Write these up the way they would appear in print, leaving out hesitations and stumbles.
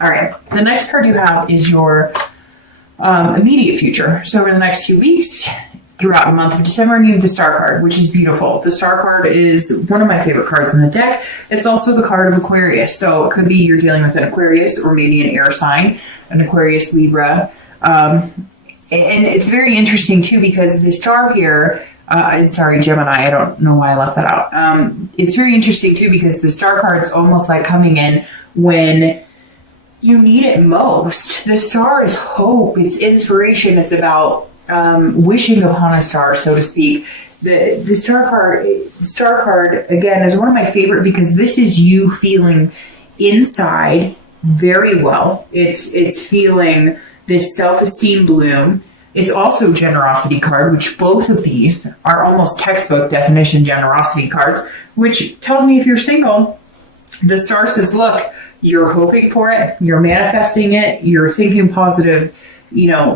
All right. The next card you have is your immediate future. So over the next few weeks, throughout the month of December, you have the Star card, which is beautiful. The Star card is one of my favorite cards in the deck. It's also the card of Aquarius. So it could be you're dealing with an Aquarius or maybe an air sign, an Aquarius, Libra. And it's very interesting too, because the Star here, sorry, Gemini, I don't know why I left that out. It's very interesting too, because the Star card's almost like coming in when you need it most. The Star is hope, it's inspiration, it's about wishing upon a star, so to speak. The Star card again is one of my favorite, because this is you feeling inside very well. It's feeling this self-esteem bloom. It's also generosity card, which both of these are almost textbook definition generosity cards, which tells me if you're single, the Star says, look, you're hoping for it, you're manifesting it, you're thinking positive,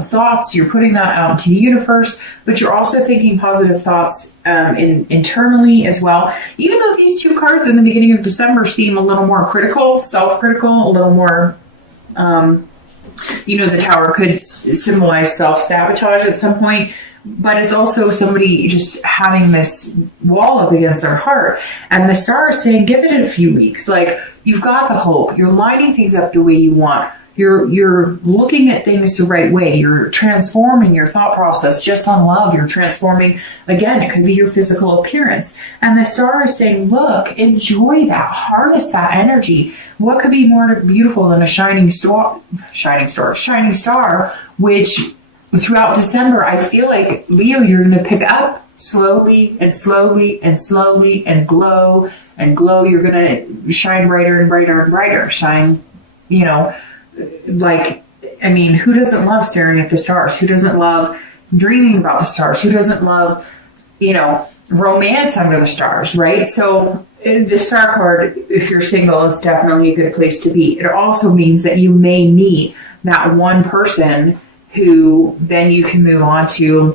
thoughts, you're putting that out into the universe, but you're also thinking positive thoughts internally as well. Even though these two cards in the beginning of December seem a little more critical, self-critical, a little more, the Tower could symbolize self-sabotage at some point, but it's also somebody just having this wall up against their heart. And the Star is saying, give it a few weeks. Like, you've got the hope. You're lining things up the way you want. You're looking at things the right way. You're transforming your thought process just on love. You're transforming, again, it could be your physical appearance. And the Star is saying, look, enjoy that, harness that energy. What could be more beautiful than a shining star, which throughout December, I feel like, Leo, you're going to pick up slowly and slowly and slowly and glow and glow. You're going to shine brighter and brighter and brighter. Shine, who doesn't love staring at the stars? Who doesn't love dreaming about the stars? Who doesn't love, romance under the stars, right? So the Star card, if you're single, is definitely a good place to be. It also means that you may meet that one person who then you can move on to,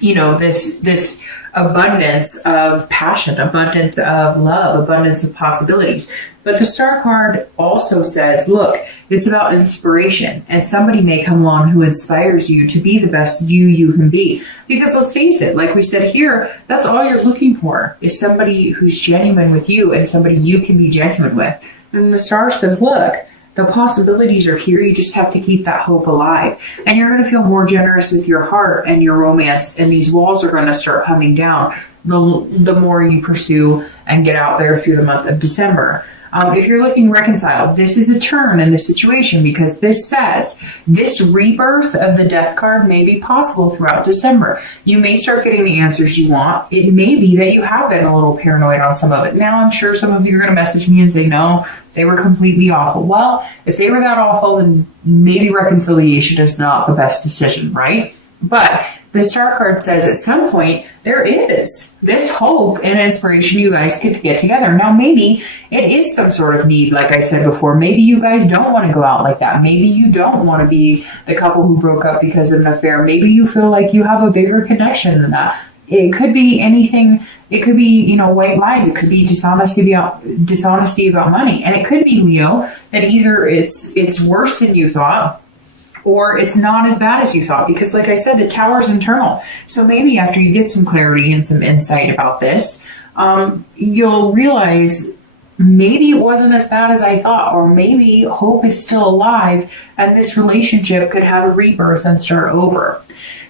this abundance of passion, abundance of love, abundance of possibilities. But the Star card also says, look, it's about inspiration, and somebody may come along who inspires you to be the best you can be. Because let's face it, like we said here, that's all you're looking for, is somebody who's genuine with you and somebody you can be genuine with. And the Star says, look, the possibilities are here. You just have to keep that hope alive. And you're going to feel more generous with your heart and your romance, and these walls are going to start coming down the more you pursue and get out there through the month of December. If you're looking reconciled, this is a turn in the situation, because this says this rebirth of the Death card may be possible throughout December. You may start getting the answers you want. It may be that you have been a little paranoid on some of it. Now, I'm sure some of you are going to message me and say, no, they were completely awful. Well, if they were that awful, then maybe reconciliation is not the best decision, right? But the Star card says at some point there is this hope and inspiration you guys get to get together. Now, maybe it is some sort of need, like I said before. Maybe you guys don't want to go out like that. Maybe you don't want to be the couple who broke up because of an affair. Maybe you feel like you have a bigger connection than that. It could be anything. It could be, white lies. It could be dishonesty about money. And it could be, Leo, that either it's worse than you thought, or it's not as bad as you thought, because like I said, the Tower's internal. So maybe after you get some clarity and some insight about this, you'll realize maybe it wasn't as bad as I thought, or maybe hope is still alive and this relationship could have a rebirth and start over.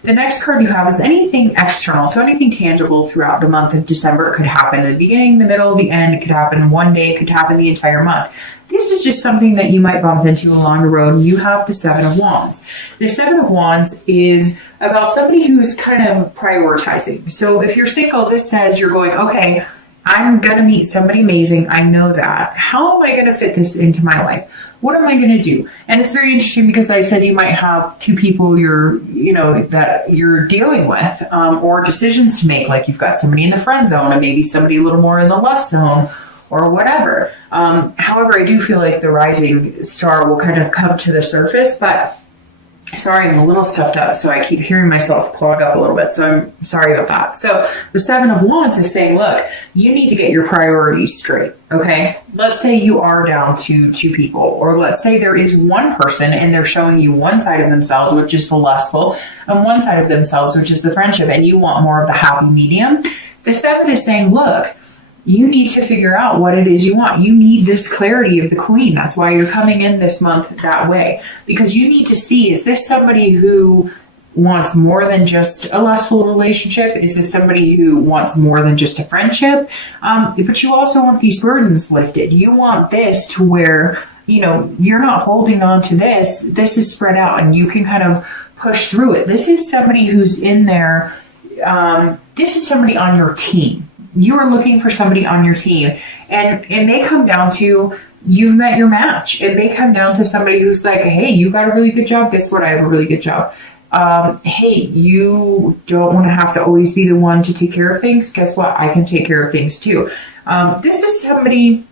The next card you have is anything external, so anything tangible throughout the month of December. It could happen in the beginning, the middle, the end. It could happen one day. It could happen the entire month. This is just something that you might bump into along the road. You have the Seven of Wands. The Seven of Wands is about somebody who's kind of prioritizing. So if you're single, this says you're going, okay, I'm going to meet somebody amazing. I know that. How am I going to fit this into my life? What am I going to do? And it's very interesting because I said you might have two people that you're dealing with, or decisions to make. Like you've got somebody in the friend zone and maybe somebody a little more in the lust zone or whatever. However, I do feel like the rising star will kind of come to the surface, but Sorry, I'm a little stuffed up, so I keep hearing myself clog up a little bit, so I'm sorry about that. So the Seven of Wands is saying, look, you need to get your priorities straight, okay? Let's say you are down to 2 people, or let's say there is one person and they're showing you one side of themselves, which is the lustful, and one side of themselves, which is the friendship, and you want more of the happy medium. The Seven is saying, look, you need to figure out what it is you want. You need this clarity of the Queen. That's why you're coming in this month that way. Because you need to see, is this somebody who wants more than just a lustful relationship? Is this somebody who wants more than just a friendship? But you also want these burdens lifted. You want this to where, you're not holding on to this. This is spread out and you can kind of push through it. This is somebody who's in there. This is somebody on your team. You are looking for somebody on your team, and it may come down to you've met your match. It may come down to somebody who's like, hey, you got a really good job. Guess what? I have a really good job. Hey, you don't want to have to always be the one to take care of things. Guess what? I can take care of things too. This is somebody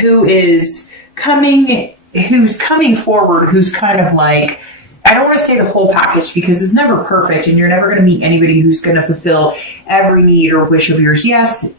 who is coming forward, who's kind of like, I don't want to say the whole package because it's never perfect and you're never going to meet anybody who's going to fulfill every need or wish of yours. Yes,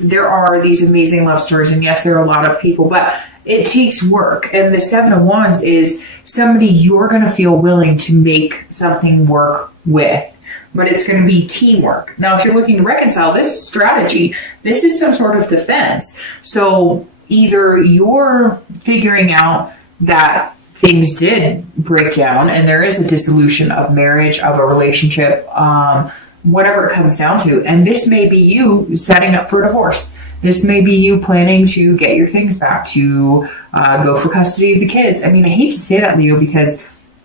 there are these amazing love stories, and yes, there are a lot of people, but it takes work. And the Seven of Wands is somebody you're going to feel willing to make something work with, but it's going to be teamwork. Now, if you're looking to reconcile, this is strategy. This is some sort of defense. So either you're figuring out that things did break down and there is a dissolution of marriage, of a relationship, whatever it comes down to. And this may be you setting up for divorce. This may be you planning to get your things back, to go for custody of the kids. I mean, I hate to say that, Leo, because,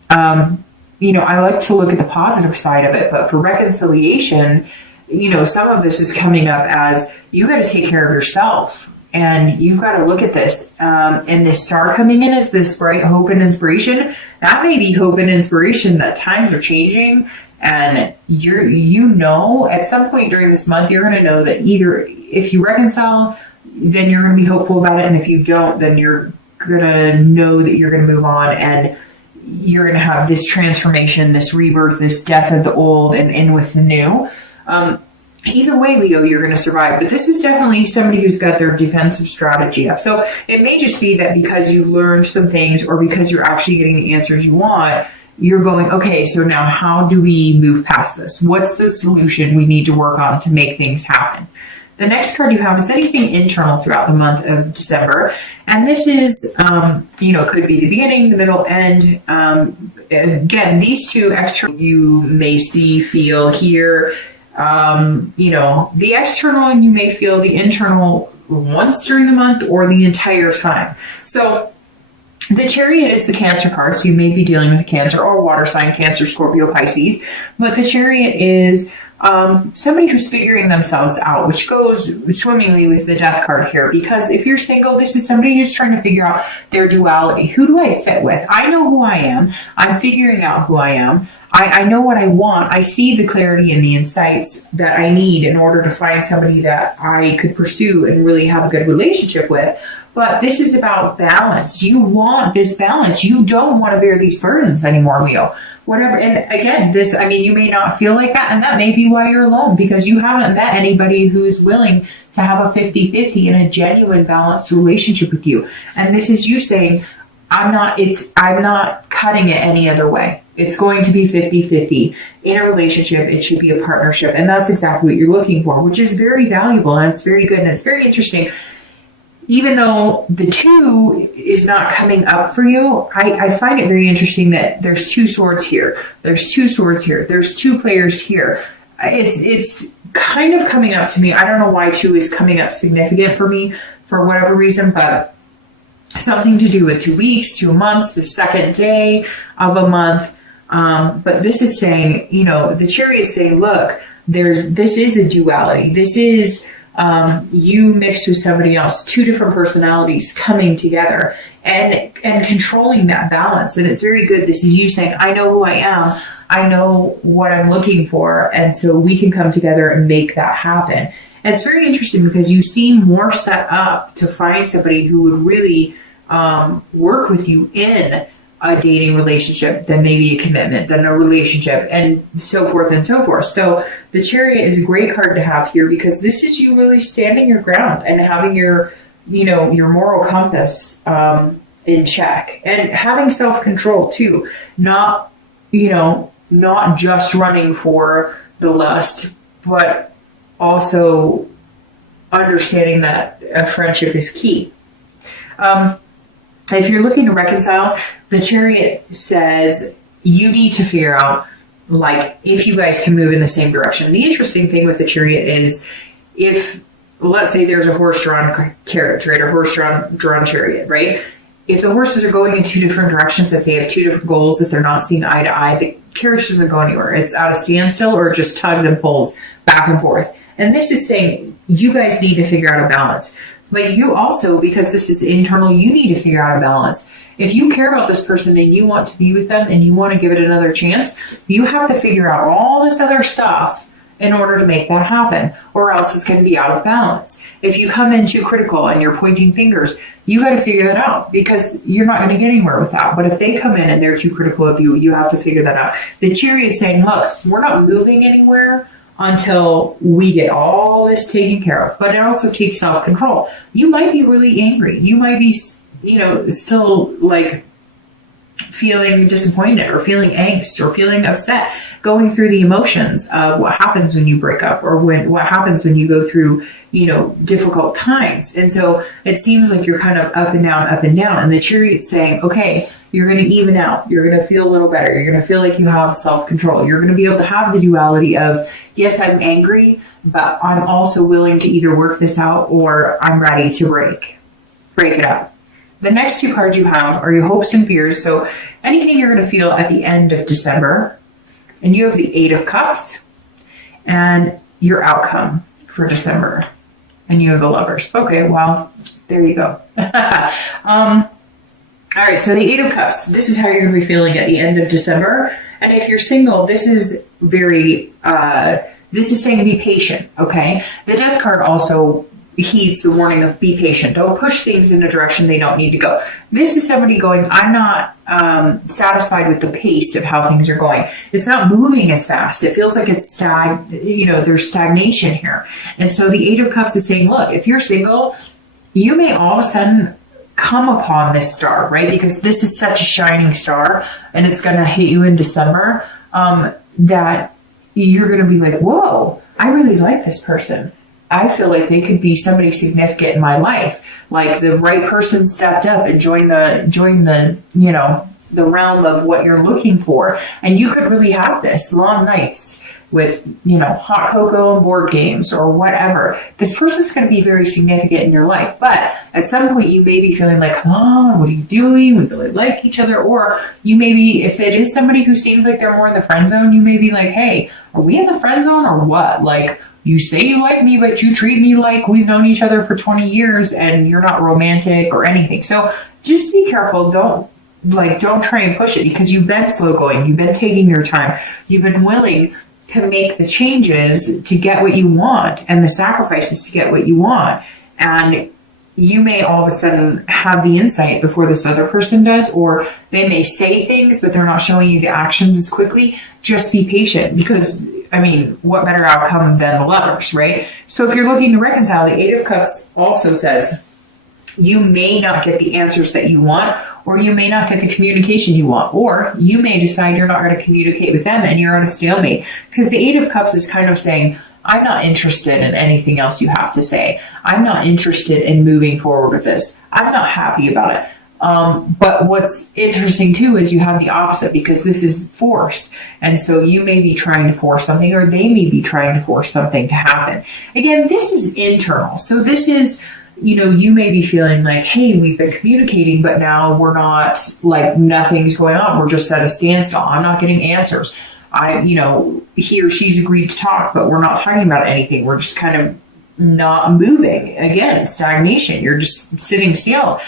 I like to look at the positive side of it. But for reconciliation, some of this is coming up as you got to take care of yourself. And you've got to look at this. And this star coming in is this bright hope and inspiration. That may be hope and inspiration that times are changing. And at some point during this month, you're going to know that either if you reconcile, then you're going to be hopeful about it. And if you don't, then you're going to know that you're going to move on. And you're going to have this transformation, this rebirth, this death of the old and in with the new. Either way, Leo, you're going to survive. But this is definitely somebody who's got their defensive strategy up. So it may just be that because you've learned some things or because you're actually getting the answers you want, you're going, okay, so now how do we move past this? What's the solution we need to work on to make things happen? The next card you have is anything internal throughout the month of December. And this is, could be the beginning, the middle, end. Again, these two external you may see, feel, hear. The external and you may feel the internal once during the month or the entire time. So the Chariot is the Cancer card, so you may be dealing with a Cancer or water sign, Cancer, Scorpio, Pisces. But the Chariot is somebody who's figuring themselves out, which goes swimmingly with the Death card here. Because if you're single, this is somebody who's trying to figure out their duality. Who do I fit with? I know who I am. I'm figuring out who I am. I know what I want. I see the clarity and the insights that I need in order to find somebody that I could pursue and really have a good relationship with. But this is about balance. You want this balance. You don't want to bear these burdens anymore, Leo. Whatever. And again, you may not feel like that. And that may be why you're alone, because you haven't met anybody who's willing to have a 50-50 in a genuine balanced relationship with you. And this is you saying, I'm not cutting it any other way. It's going to be 50-50. In a relationship, it should be a partnership. And that's exactly what you're looking for, which is very valuable and it's very good and it's very interesting. Even though the 2 is not coming up for you, I find it very interesting that there's 2 swords here. There's 2 swords here. There's 2 players here. It's kind of coming up to me. I don't know why 2 is coming up significant for me for whatever reason, but something to do with 2 weeks, 2 months, the second day of a month. But this is saying, the Chariot is saying, look, this is a duality. This is you mixed with somebody else, 2 different personalities coming together and controlling that balance. And it's very good. This is you saying, I know who I am. I know what I'm looking for. And so we can come together and make that happen. And it's very interesting because you seem more set up to find somebody who would really work with you in a dating relationship, then maybe a commitment, then a relationship, and so forth and so forth. So the Chariot is a great card to have here because this is you really standing your ground and having your, your moral compass in check, and having self-control too. Not just running for the lust, but also understanding that a friendship is key. If you're looking to reconcile, the Chariot says you need to figure out, like, if you guys can move in the same direction. The interesting thing with the Chariot is if, let's say there's a horse-drawn carriage, right? A horse-drawn chariot, right? If the horses are going in two different directions, if they have two different goals, if they're not seeing eye to eye, the carriage doesn't go anywhere. It's at a standstill or just tugs and pulls back and forth. And this is saying you guys need to figure out a balance. But you also, because this is internal, you need to figure out a balance. If you care about this person and you want to be with them and you want to give it another chance, you have to figure out all this other stuff in order to make that happen, or else it's going to be out of balance. If you come in too critical and you're pointing fingers, you got to figure that out because you're not going to get anywhere with that. But if they come in and they're too critical of you, you have to figure that out. The Chariot's saying, look, we're not moving anywhere until we get all this taken care of. But it also takes self-control. You might be really angry. You might be, still like feeling disappointed or feeling angst or feeling upset, going through the emotions of what happens when you break up or what happens when you go through, difficult times. And so it seems like you're kind of up and down. And the Chariot's saying, okay, you're going to even out. You're going to feel a little better. You're going to feel like you have self-control. You're going to be able to have the duality of, yes, I'm angry, but I'm also willing to either work this out or I'm ready to break it up. The next two cards you have are your hopes and fears. So anything you're going to feel at the end of December. And you have the Eight of Cups and your outcome for December. And you have the Lovers. Okay, well, there you go. All right, so the Eight of Cups. This is how you're going to be feeling at the end of December. And if you're single, this is this is saying be patient, okay? The Death card also heeds the warning of be patient. Don't push things in a direction they don't need to go. This is somebody going, I'm not satisfied with the pace of how things are going. It's not moving as fast. It feels like it's there's stagnation here. And so the Eight of Cups is saying, look, if you're single, you may all of a sudden come upon this star, right? Because this is such a shining star and it's going to hit you in December, that you're going to be like, whoa, I really like this person. I feel like they could be somebody significant in my life. Like the right person stepped up and joined the realm of what you're looking for. And you could really have this long nights with, hot cocoa and board games or whatever. This person's going to be very significant in your life. But at some point you may be feeling like, come on, what are you doing? We really like each other. Or you may be, if it is somebody who seems like they're more in the friend zone, you may be like, hey, are we in the friend zone or what? Like, you say you like me, but you treat me like we've known each other for 20 years and you're not romantic or anything. So just be careful. Don't try and push it because you've been slow going. You've been taking your time. You've been willing to make the changes to get what you want and the sacrifices to get what you want. And you may all of a sudden have the insight before this other person does, or they may say things, but they're not showing you the actions as quickly. Just be patient because, what better outcome than the Lovers, right? So if you're looking to reconcile, the Eight of Cups also says you may not get the answers that you want, or you may not get the communication you want, or you may decide you're not going to communicate with them and you're on a stalemate. Because the Eight of Cups is kind of saying, I'm not interested in anything else you have to say. I'm not interested in moving forward with this. I'm not happy about it. But what's interesting too is you have the opposite because this is force. And so you may be trying to force something or they may be trying to force something to happen. Again, this is internal. So this is, you may be feeling like, hey, we've been communicating, but now we're not, like, nothing's going on. We're just at a standstill. I'm not getting answers. He or she's agreed to talk, but we're not talking about anything. We're just kind of not moving. Again, stagnation. You're just sitting still.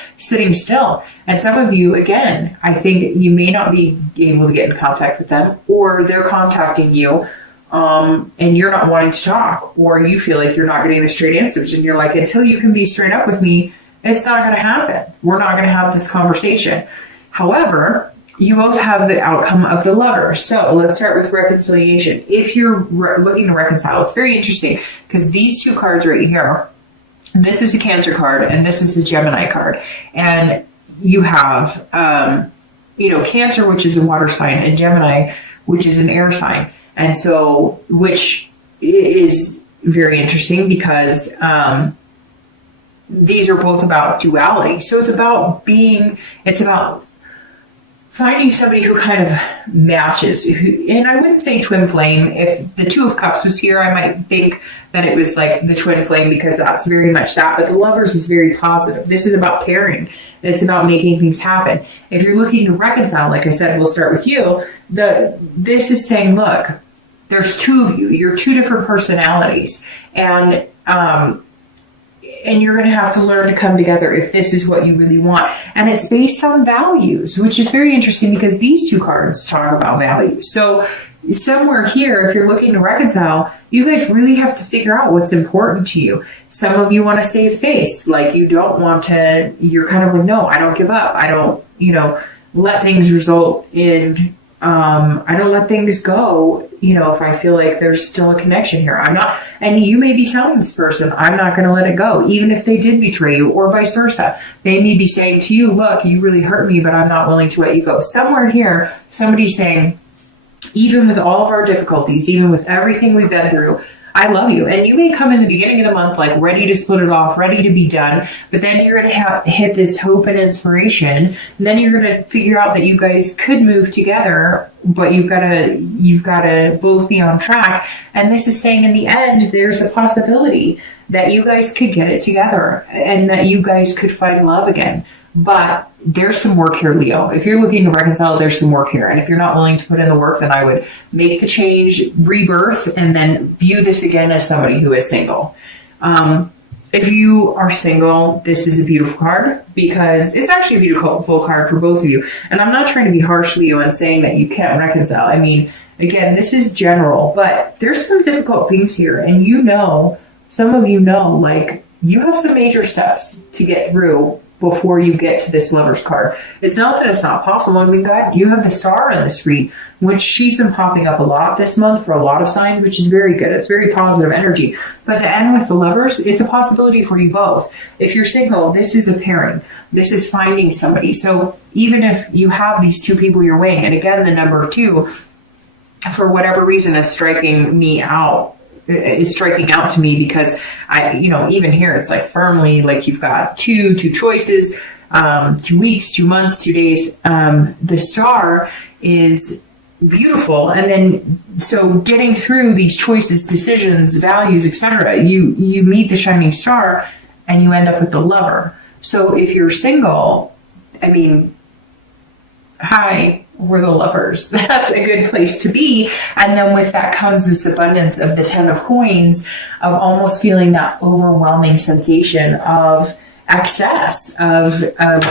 And some of you, again, I think you may not be able to get in contact with them, or they're contacting you, and you're not wanting to talk, or you feel like you're not getting the straight answers, and you're like, until you can be straight up with me, it's not going to happen. We're not going to have this conversation. However, you both have the outcome of the lover. So let's start with reconciliation. If you're looking to reconcile, it's very interesting because these two cards right here, this is the Cancer card and this is the Gemini card. And you have, Cancer, which is a water sign, and Gemini, which is an air sign. And so, which is very interesting because these are both about duality. So it's about finding somebody who kind of matches. And I wouldn't say twin flame. If the Two of Cups was here, I might think that it was like the twin flame because that's very much that. But the Lovers is very positive. This is about pairing. It's about making things happen. If you're looking to reconcile, like I said, we'll start with you. This is saying, look, there's two of you. You're two different personalities. And you're going to have to learn to come together if this is what you really want. And it's based on values, which is very interesting because these two cards talk about values. So somewhere here, if you're looking to reconcile, you guys really have to figure out what's important to you. Some of you want to save face. Like you don't want to, you're kind of like, no, I don't give up. I don't, let things result in, I don't let things go, if I feel like there's still a connection here. I'm not, and you may be telling this person, I'm not going to let it go, even if they did betray you, or vice versa. They may be saying to you, look, you really hurt me, but I'm not willing to let you go. Somewhere here, somebody's saying, even with all of our difficulties, even with everything we've been through, I love you. And you may come in the beginning of the month like ready to split it off, ready to be done, but then you're going to hit this hope and inspiration. And then you're going to figure out that you guys could move together, but you've got to both be on track. And this is saying in the end, there's a possibility that you guys could get it together and that you guys could find love again. But there's some work here, Leo. If you're looking to reconcile, there's some work here. And if you're not willing to put in the work, then I would make the change, rebirth, and then view this again as somebody who is single. If you are single, this is a beautiful card because it's actually a beautiful card for both of you. And I'm not trying to be harsh, Leo, and saying that you can't reconcile. I mean, again, this is general, but there's some difficult things here. And some of you know, like, you have some major steps to get through before you get to this Lover's card. It's not that it's not possible. I mean, God, you have the Star in the street, which she's been popping up a lot this month for a lot of signs, which is very good. It's very positive energy. But to end with the Lovers, it's a possibility for you both. If you're single, this is a pairing. This is finding somebody. So even if you have these two people you're weighing, and again, the number 2, for whatever reason, is striking out to me because even here, it's like firmly, like you've got two choices, 2 weeks, 2 months, 2 days. The Star is beautiful. And then, so getting through these choices, decisions, values, etc., you meet the shining star and you end up with the Lover. So if you're single, I mean, hi, we're the Lovers. That's a good place to be. And then with that comes this abundance of the 10 of coins, of almost feeling that overwhelming sensation of excess, of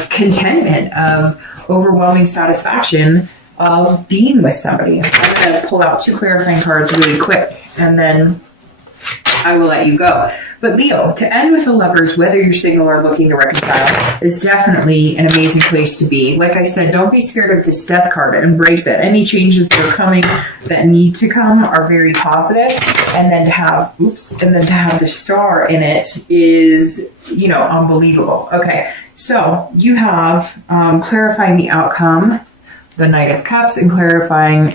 contentment, of overwhelming satisfaction of being with somebody. I'm going to pull out 2 clarifying cards really quick, and then I will let you go. But Leo, to end with the Lovers, whether you're single or looking to reconcile, is definitely an amazing place to be. Like I said, don't be scared of this Death card. Embrace it. Any changes that are coming, that need to come, are very positive. And then to have the Star in it is, unbelievable. Okay, so you have clarifying the outcome, the Knight of Cups, and clarifying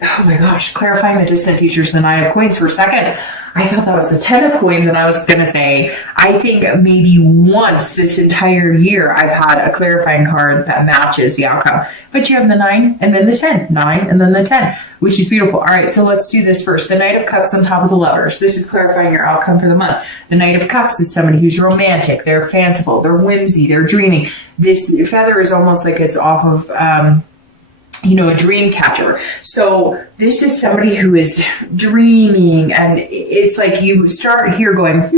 the distant futures, the 9 of coins. For a second, I thought that was the 10 of coins, and I was going to say, I think maybe once this entire year I've had a clarifying card that matches the outcome. But you have the 9 and then the 10, 9 and then the 10, which is beautiful. All right, so let's do this first. The Knight of Cups on top of the Lovers. This is clarifying your outcome for the month. The Knight of Cups is somebody who's romantic. They're fanciful. They're whimsy. They're dreaming. This feather is almost like it's off of a dream catcher. So this is somebody who is dreaming, and it's like you start here going,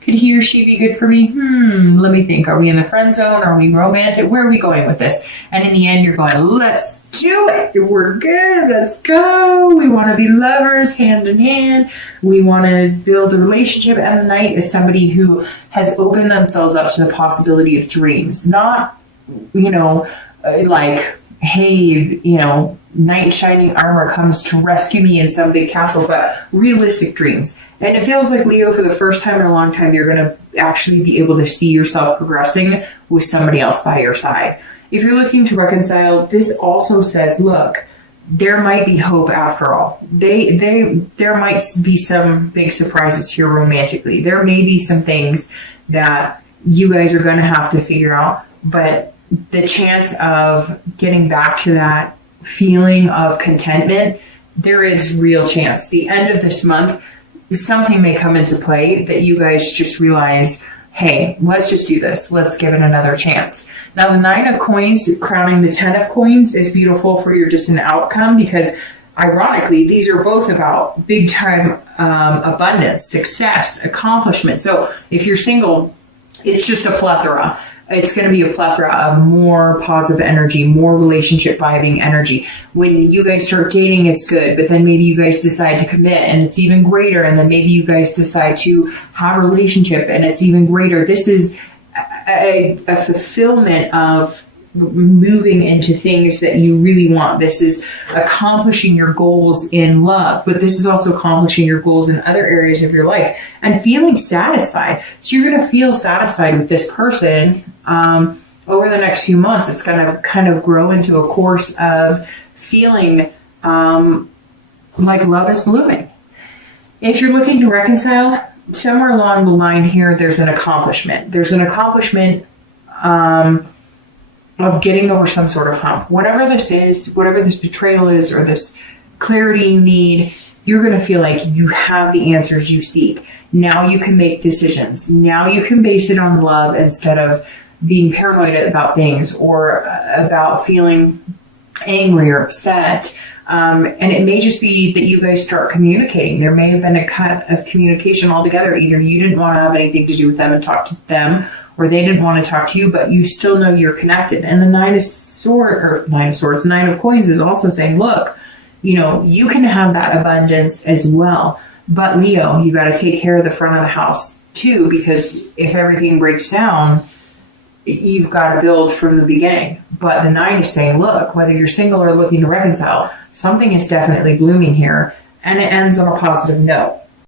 could he or she be good for me? Let me think. Are we in the friend zone? Are we romantic? Where are we going with this? And in the end, you're going, let's do it. We're good. Let's go. We want to be lovers, hand in hand. We want to build a relationship. And the Knight is somebody who has opened themselves up to the possibility of dreams, not like, hey, knight in shining armor comes to rescue me in some big castle, but realistic dreams. And it feels like, Leo, for the first time in a long time, you're going to actually be able to see yourself progressing with somebody else by your side. If you're looking to reconcile, this also says, look, there might be hope after all. There might be some big surprises here romantically. There may be some things that you guys are going to have to figure out, but the chance of getting back to that feeling of contentment, there is real chance. The end of this month, something may come into play that you guys just realize, hey, let's just do this. Let's give it another chance. Now, the 9 of coins crowning the 10 of coins is beautiful for your distant outcome, because ironically, these are both about big time abundance, success, accomplishment. So if you're single, it's just a plethora. It's going to be a plethora of more positive energy, more relationship vibing energy. When you guys start dating, it's good, but then maybe you guys decide to commit and it's even greater. And then maybe you guys decide to have a relationship and it's even greater. This is a fulfillment of moving into things that you really want. This is accomplishing your goals in love, but this is also accomplishing your goals in other areas of your life and feeling satisfied. So you're going to feel satisfied with this person over the next few months. It's going to kind of grow into a course of feeling like love is blooming. If you're looking to reconcile, somewhere along the line here, there's an accomplishment. There's an accomplishment of getting over some sort of hump. Whatever this is, whatever this betrayal is, or this clarity you need, you're going to feel like you have the answers you seek. Now you can make decisions. Now you can base it on love instead of being paranoid about things or about feeling angry or upset. And it may just be that you guys start communicating. There may have been a cut of communication altogether. Either you didn't want to have anything to do with them and talk to them, or they didn't want to talk to you, but you still know you're connected. And the 9 of coins is also saying, look, you can have that abundance as well. But Leo, you got to take care of the front of the house too, because if everything breaks down, you've got to build from the beginning. But the 9 is saying, look, whether you're single or looking to reconcile, something is definitely blooming here. And it ends on a positive note.